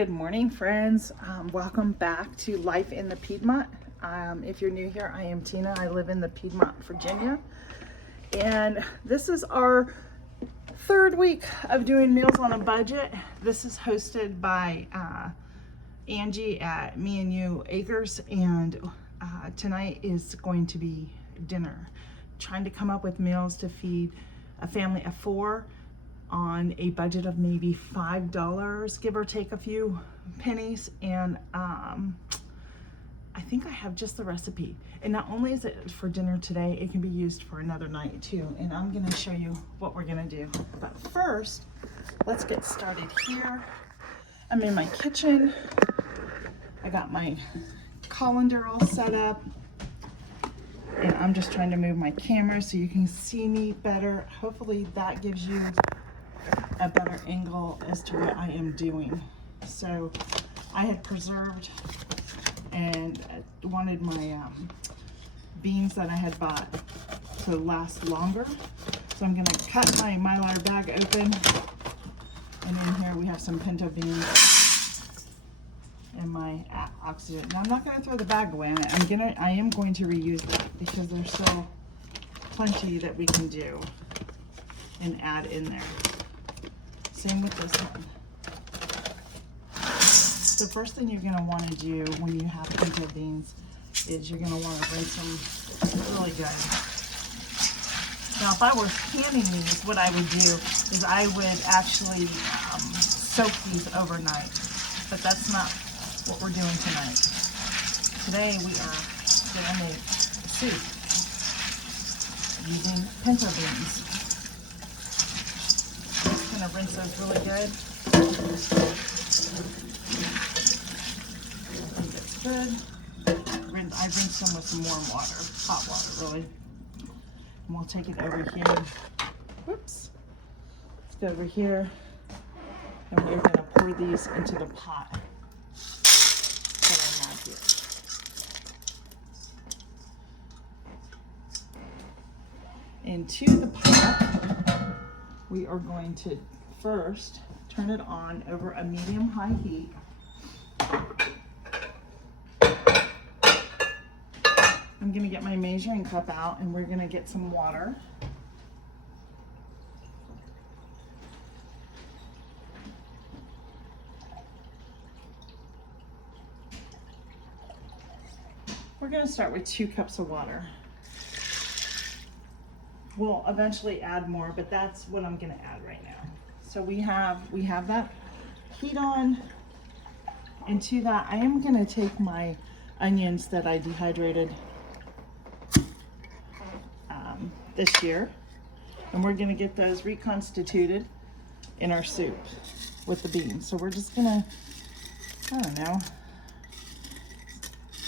Good morning, friends. Welcome back to Life in the Piedmont. If you're new here, I am Tina. I live in the Piedmont, Virginia. And this is our third week of doing Meals on a Budget. This is hosted by Angie at Me and You Acres. And tonight is going to be dinner. Trying to come up with meals to feed a family of 4 on a budget of maybe $5, give or take a few pennies. And I think I have just the recipe. And not only is it for dinner today, it can be used for another night too. And I'm gonna show you what we're gonna do. But first, let's get started here. I'm in my kitchen. I got my colander all set up. And I'm just trying to move my camera so you can see me better. Hopefully that gives you a better angle as to what I am doing. So I had preserved and wanted my beans that I had bought to last longer. So I'm gonna cut my Mylar bag open, and in here we have some pinto beans and my oxygen. Now I'm not gonna throw the bag away. I am going to reuse that because there's still plenty that we can do and add in there. Same with this one. The first thing you're gonna wanna do when you have pinto beans is you're gonna wanna rinse them really good. Now, if I were canning these, what I would do is I would actually soak these overnight, but that's not what we're doing tonight. Today we are gonna make soup using pinto beans. Gonna rinse those really good. I think that's good. I rinsed them with some warm water, hot water really. And we'll take it over here. Whoops. Let's go over here. And we're gonna pour these into the pot that I have here. Into the pot, we are going to first turn it on over a medium-high heat. I'm gonna get my measuring cup out and we're gonna get some water. We're gonna start with 2 cups of water. We'll eventually add more, but that's what I'm gonna add right now. So we have that heat on, and to that I am gonna take my onions that I dehydrated this year, and we're gonna get those reconstituted in our soup with the beans. So we're just gonna, I don't know,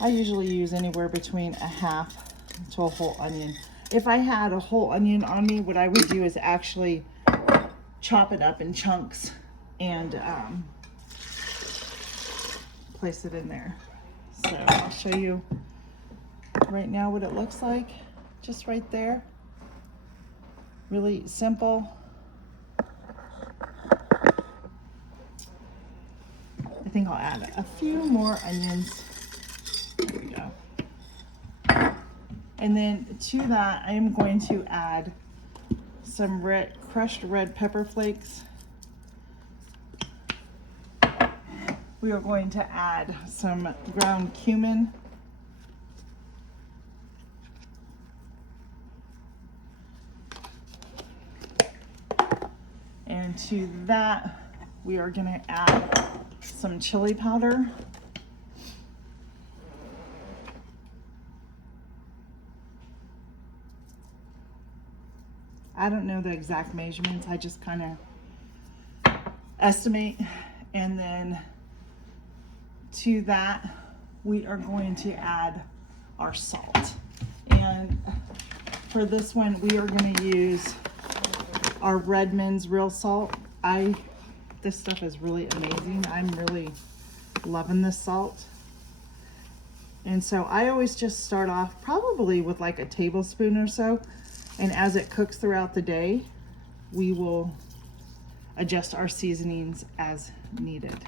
I usually use anywhere between a half to a whole onion. If I had a whole onion on me, what I would do is actually chop it up in chunks and place it in there. So I'll show you right now what it looks like, just right there. Really simple. I think I'll add a few more onions. There we go. And then to that, I am going to add some crushed red pepper flakes. We are going to add some ground cumin. And to that, we are going to add some chili powder. I don't know the exact measurements, I just kind of estimate. And then to that, we are going to add our salt. And for this one, we are going to use our Redmond's real salt. This stuff is really amazing. I'm really loving this salt. And so I always just start off probably with like a tablespoon or so. And as it cooks throughout the day, we will adjust our seasonings as needed.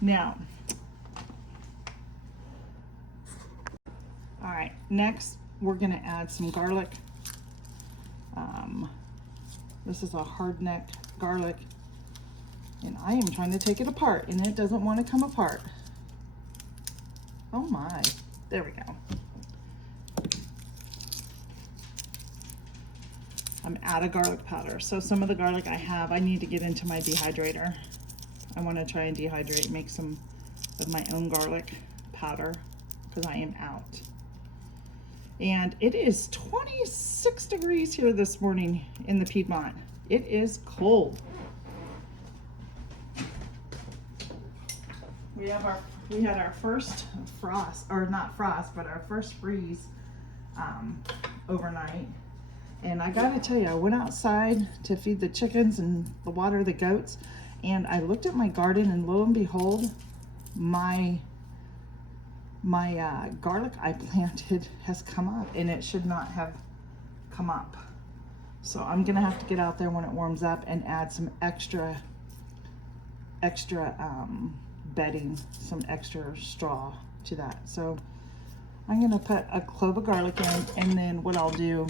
Now, all right, next we're gonna add some garlic. This is a hard neck garlic, and I am trying to take it apart, and it doesn't want to come apart. Oh my, there we go. I'm out of garlic powder, so some of the garlic I have, I need to get into my dehydrator. I want to try and dehydrate, make some of my own garlic powder, because I am out. And it is 26 degrees here this morning in the Piedmont. It is cold. We had our first frost, or not frost, but our first freeze overnight. And I gotta tell you, I went outside to feed the chickens and water the goats, and I looked at my garden, and lo and behold, my garlic I planted has come up, and it should not have come up. So I'm gonna have to get out there when it warms up and add some extra bedding, some extra straw to that. So I'm gonna put a clove of garlic in, and then what I'll do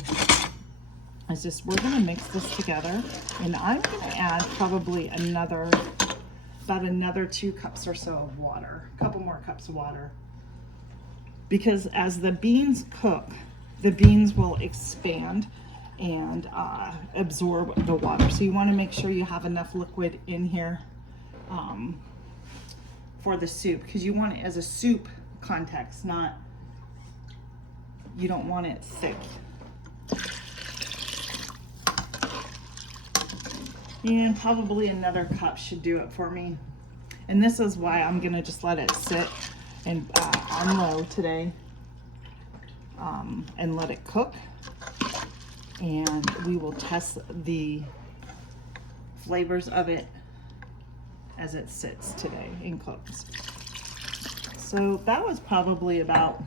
is just, we're gonna mix this together, and I'm gonna add probably about another 2 cups or so of water, a couple more cups of water. Because as the beans cook, the beans will expand and absorb the water. So you want to make sure you have enough liquid in here for the soup, because you want it as a soup context, you don't want it thick. And probably another cup should do it for me. And this is why I'm gonna just let it sit and on low today, and let it cook, and we will test the flavors of it as it sits today and cooks. So that was probably about,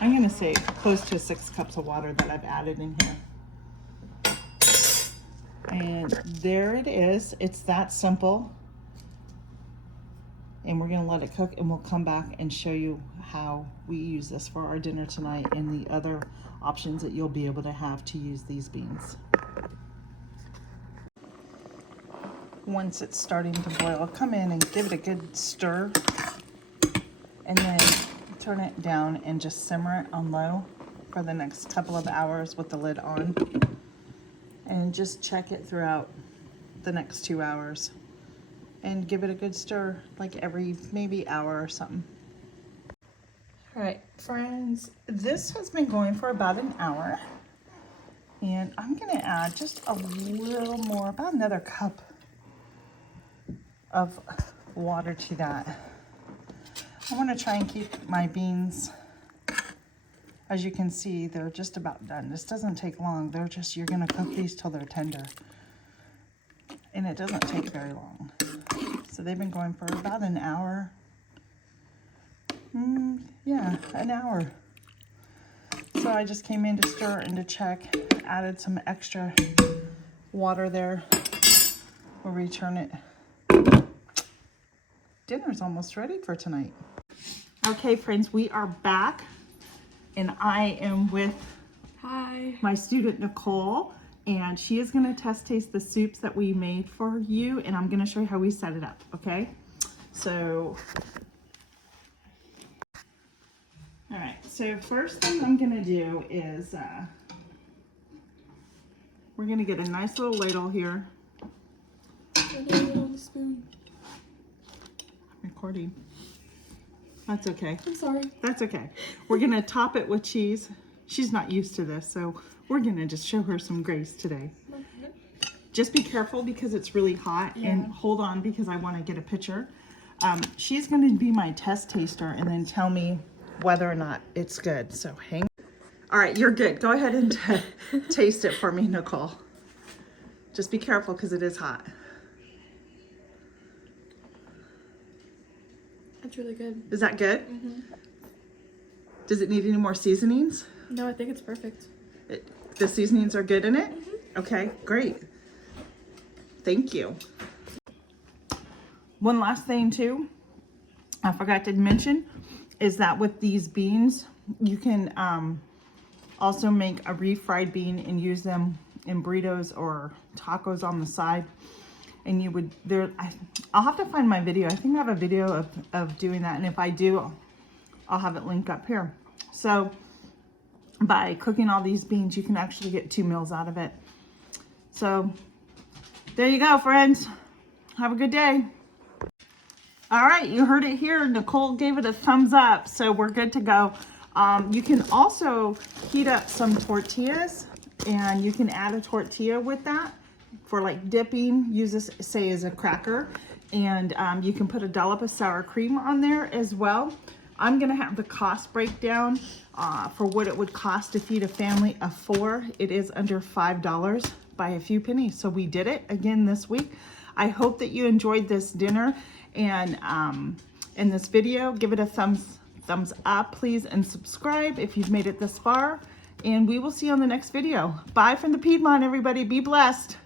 I'm gonna say close to 6 cups of water that I've added in here. And there it is. It's that simple. And we're gonna let it cook, and we'll come back and show you how we use this for our dinner tonight and the other options that you'll be able to have to use these beans. Once it's starting to boil, come in and give it a good stir, and then turn it down and just simmer it on low for the next couple of hours with the lid on, and just check it throughout the next 2 hours. And give it a good stir, like every maybe hour or something. All right, friends, this has been going for about an hour, and I'm gonna add just a little more, about another cup of water to that. I wanna try and keep my beans, as you can see, they're just about done. This doesn't take long. You're gonna cook these till they're tender, and it doesn't take very long. So they've been going for about an hour. Yeah, an hour. So I just came in to stir and to check, added some extra water there. We'll return it. Dinner's almost ready for tonight. Okay, friends, we are back, and I am with my student Nicole. And she is gonna taste the soups that we made for you, and I'm gonna show you how we set it up, okay? So, all right, so first thing I'm gonna do is, we're gonna get a nice little ladle here. On the spoon. Recording. That's okay. I'm sorry. That's okay. We're gonna top it with cheese. She's not used to this, so we're gonna just show her some grace today. Just be careful because it's really hot, and hold on because I want to get a picture. She's going to be my test taster and then tell me whether or not it's good. So hang. All right, you're good. Go ahead and taste it for me, Nicole. Just be careful because it is hot. That's really good. Is that good? Mm-hmm. Does it need any more seasonings? No, I think it's perfect. The seasonings are good in it? Mm-hmm. Okay, great. Thank you. One last thing too, I forgot to mention is that with these beans, you can also make a refried bean and use them in burritos or tacos on the side. And you would, I'll have to find my video. I think I have a video of doing that. And if I do, I'll have it linked up here. So by cooking all these beans, you can actually get 2 meals out of it. So there you go, friends. Have a good day. All right, you heard it here. Nicole gave it a thumbs up, so we're good to go. You can also heat up some tortillas, and you can add a tortilla with that for like dipping. Use this, say, as a cracker, and you can put a dollop of sour cream on there as well. I'm gonna have the cost breakdown for what it would cost to feed a family of 4. It is under $5 by a few pennies. So we did it again this week. I hope that you enjoyed this dinner and in this video. Give it a thumbs up, please, and subscribe if you've made it this far. And we will see you on the next video. Bye from the Piedmont, everybody. Be blessed.